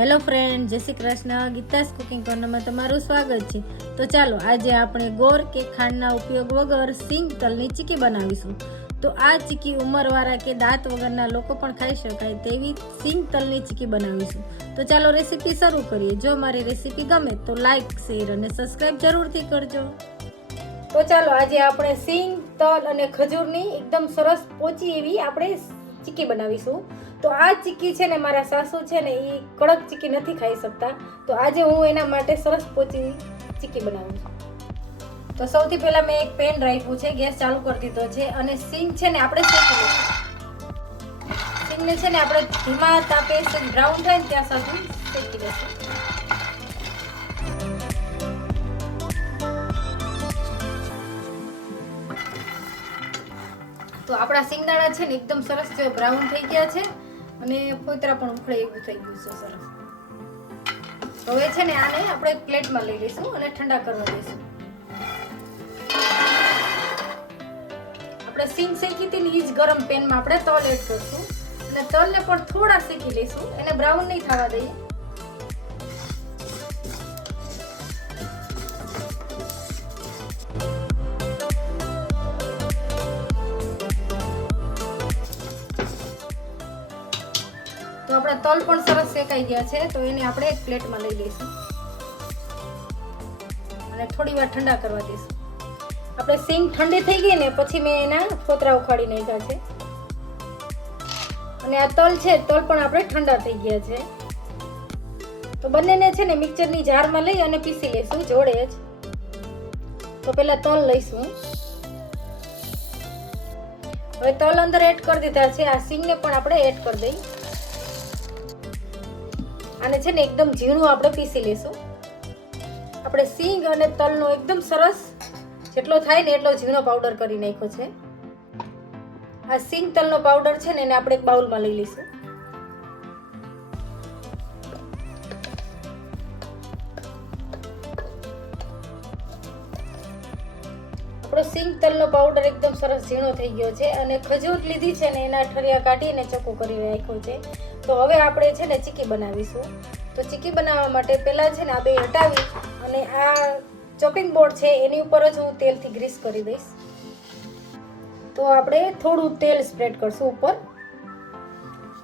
Hello friend, જય Shri Krishna. Geeta's cooking કોર્નરમાં તમારું સ્વાગત છે. તો ચાલો આજે આપણે ગોળ કે ખાંડના ઉપયોગ વગર સિંગ તલની ચીકી બનાવીશું. તો આ ચીકી ઉંમરવાળા કે દાંત વગરના લોકો પણ ખાઈ શકાય તેવી સિંગ તલની ચીકી બનાવીશું. તો ચાલો રેસીપી શરૂ કરીએ. જો મારી રેસીપી ગમે તો લાઈક, શેર અને સબસ્ક્રાઈબ જરૂરથી કરજો. તો ચાલો આજે આપણે સિંગ, તલ અને ખજૂરની એકદમ સરસ પોચી એવી આપણે ચીકી બનાવીશું. તો આ ચીકી છે ને મારા સાસુ છે ને એ કડક ચીકી નથી ખાઈ શકતા, તો આજે હું એના માટે સરસ પોચી ચીકી બનાવું છું. તો સૌથી પહેલા મેં એક પેન રાખ્યું છે, ગેસ ચાલુ કરી દીધો છે અને સિંગ છે ને આપણે શેકી લઈશું. સિંગને છે ને આપણે ધીમા તાપે બ્રાઉન થાય ને ત્યાં સુધી શેકી લઈશું. તો આપણા સિંગદાણા છે ને એકદમ સરસ જે બ્રાઉન થઈ ગયા છે અને ફોતરા પણ ઉખડે એવું થઈ ગયું છે સરસ. હવે છે ને આને આપણે પ્લેટમાં લઈ લઈશું અને ઠંડા કરવા દઈશું. આપણે સિંગ શેકી હતી ને એ જ ગરમ પેનમાં આપણે તલ એડ કરશું અને તલને પણ થોડા શેકી લઈશું, એને બ્રાઉન નહીં થવા દઈએ. તો આપણા તલ પણ સરસ શેકાઈ ગયા છે, તો એને આપણે એક પ્લેટમાં લઈ લઈશું અને થોડી વાર ઠંડા કરવા દઈશું. આપણે સિંગ ઠંડી થઈ ગઈ ને પછી મેં એના ફોતરા ઉખાડી નાખ્યા છે અને આ તલ છે, તલ પણ આપણે ઠંડા થઈ ગયા છે. તો બંનેને છે ને મિક્સરની જારમાં લઈ અને પીસી લઈશું જોડે જ. તો પહેલા તલ લઈશું. હવે તલ અંદર એડ કરી દીધા છે, આ સિંગને પણ આપણે એડ કરી દઈએ. આને છે ને એકદમ ઝીણું આપણે પીસી લેશું. આપણે સિંગ અને તલનો એકદમ સરસ જેટલો થાય ને એટલો ઝીણો પાવડર કરી નાખ્યો છે. આ સિંગ તલનો પાવડર છે ને એને આપણે એક બાઉલમાં લઈ લઈશું. આપણો સિંગ તલનો પાવડર એકદમ સરસ ઝીણો થઈ ગયો છે અને ખજૂર લીધી છે ને એના ઠળિયા કાઢીને ચોખ્ખું કરી રાખ્યું છે. તો હવે આપણે છે ને ચીકી બનાવીશું. તો ચીકી બનાવવા માટે પહેલાં છે ને આ બે હટાવી અને આ ચોપિંગ બોર્ડ છે એની ઉપર જ હું તેલથી ગ્રીસ કરી દઈશ. તો આપણે થોડું તેલ સ્પ્રેડ કરશું ઉપર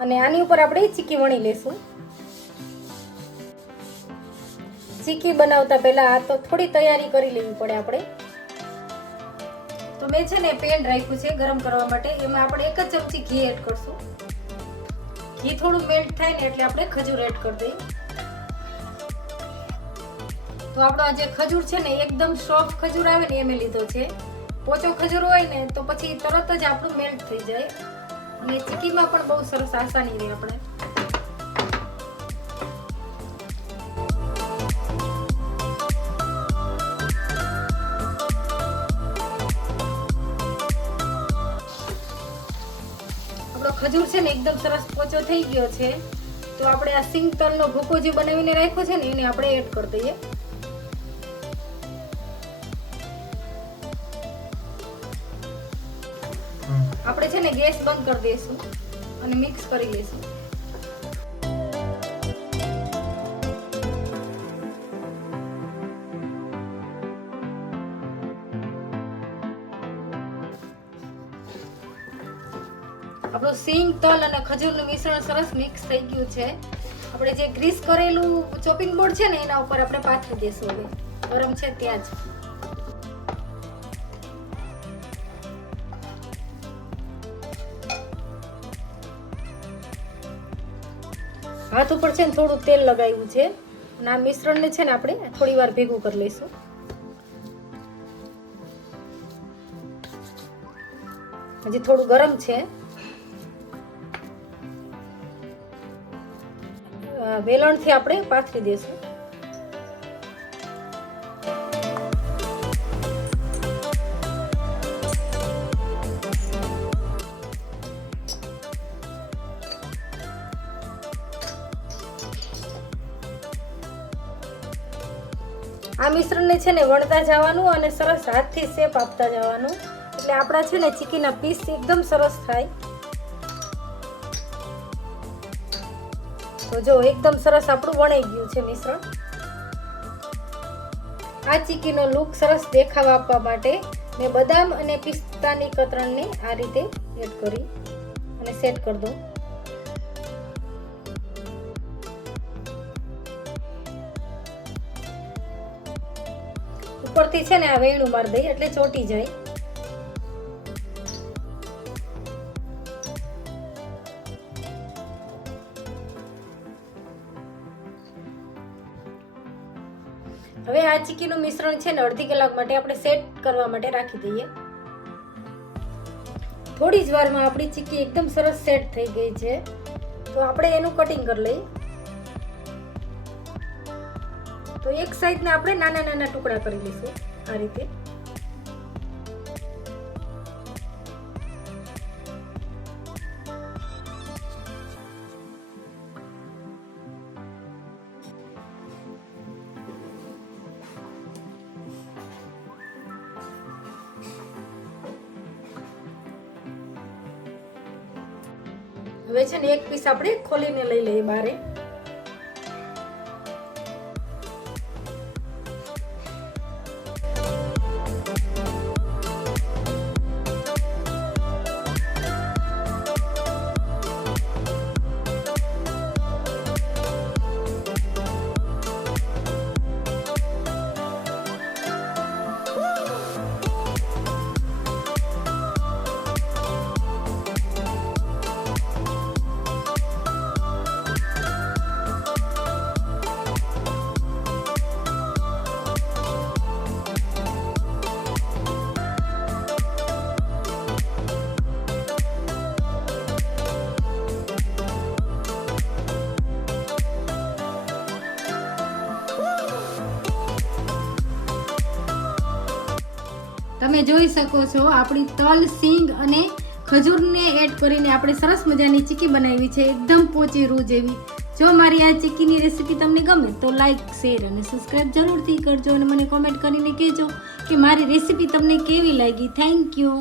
અને આની ઉપર આપણે ચીકી વણી લેશું. ચીકી બનાવતા પહેલાં આ તો થોડી તૈયારી કરી લેવી પડે આપણે. તો મેં છે ને પેન રાખ્યું છે ગરમ કરવા માટે, એમાં આપણે 1 જ ચમચી ઘી એડ કરશું. ઘી થોડું મેલ્ટ થાય ને એટલે આપણે ખજૂર એડ કરી દઈએ. તો આપણો આ જે ખજૂર છે ને એકદમ સોફ્ટ ખજૂર આવે ને એ મેં લીધો છે. પોચો ખજૂર હોય ને તો પછી તરત જ આપણું મેલ્ટ થઈ જાય અને ચીકીમાં પણ બહુ સરસ આસાની રહે આપણે. ખજૂર છે ને એકદમ સરસ પોચો થઈ ગયો છે. તો આપણે આ સિંગ તલનો ભૂકો જે બનાવીને રાખ્યો છે ને એને આપણે એડ કરી દઈએ. આપણે છે ને ગેસ બંધ કરી દઈશું અને મિક્સ કરી લઈશું. આપણું સિંગ, તલ અને ખજૂરનું મિશ્રણ સરસ મિક્સ થઈ ગયું છે. આપણે જે ગ્રીસ કરેલું ચોપિંગ બોર્ડ છે ને એના ઉપર આપણે પાથરી દઈશું. હવે ગરમ છે ત્યાં જ. હાથ ઉપર છે ને થોડું તેલ લગાવ્યું છે અને આ મિશ્રણને છે ને આપણે થોડી વાર ભેગું કરી લઈશું. હજી થોડું ગરમ છે. વેલણથી આપણે પાથરી દઈશું. આ મિશ્રણને છે ને વણતા જવાનું અને સરસ હાથથી શેપ આપતા જવાનું, એટલે આપણા છે ને ચીકીના પીસ એકદમ સરસ થાય. તો જો એકદમ સરસ આપણું વણાઈ ગયું છે મિશ્રણ. આ ચીકીનો લુક સરસ દેખાવ આપવા માટે મેં બદામ અને પિસ્તાની કતરણને આ રીતે એડ કરી અને સેટ કરી દઉં. ઉપરથી છે ને આ વેણું મારી દઈએ એટલે ચોટી જાય. હવે આ ચીકીનું મિશ્રણ છે ને અડધી કલાક માટે આપણે સેટ કરવા માટે રાખી દઈએ. થોડી જ વારમાં આપણી ચીકી એકદમ સરસ સેટ થઈ ગઈ છે. તો આપણે એનું કટિંગ કરી લઈએ. તો એક સાઈડને આપણે નાના નાના ટુકડા કરી લઈશું આ રીતે. હવે છે ને એક પીસ આપણે ખોલીને લઈ લઈએ બારે. તમે જોઈ શકો છો આપણી તલ, સિંગ અને ખજૂરને એડ કરીને આપણે સરસ મજાની ચીકી બનાવી છે, એકદમ પોચી રૂ જેવી. જો મારી આ ચીકીની રેસીપી તમને ગમે તો લાઈક, શેર અને સબસ્ક્રાઈબ જરૂરથી કરજો અને મને કોમેન્ટ કરીને કહેજો કે મારી રેસીપી તમને કેવી લાગી. Thank you.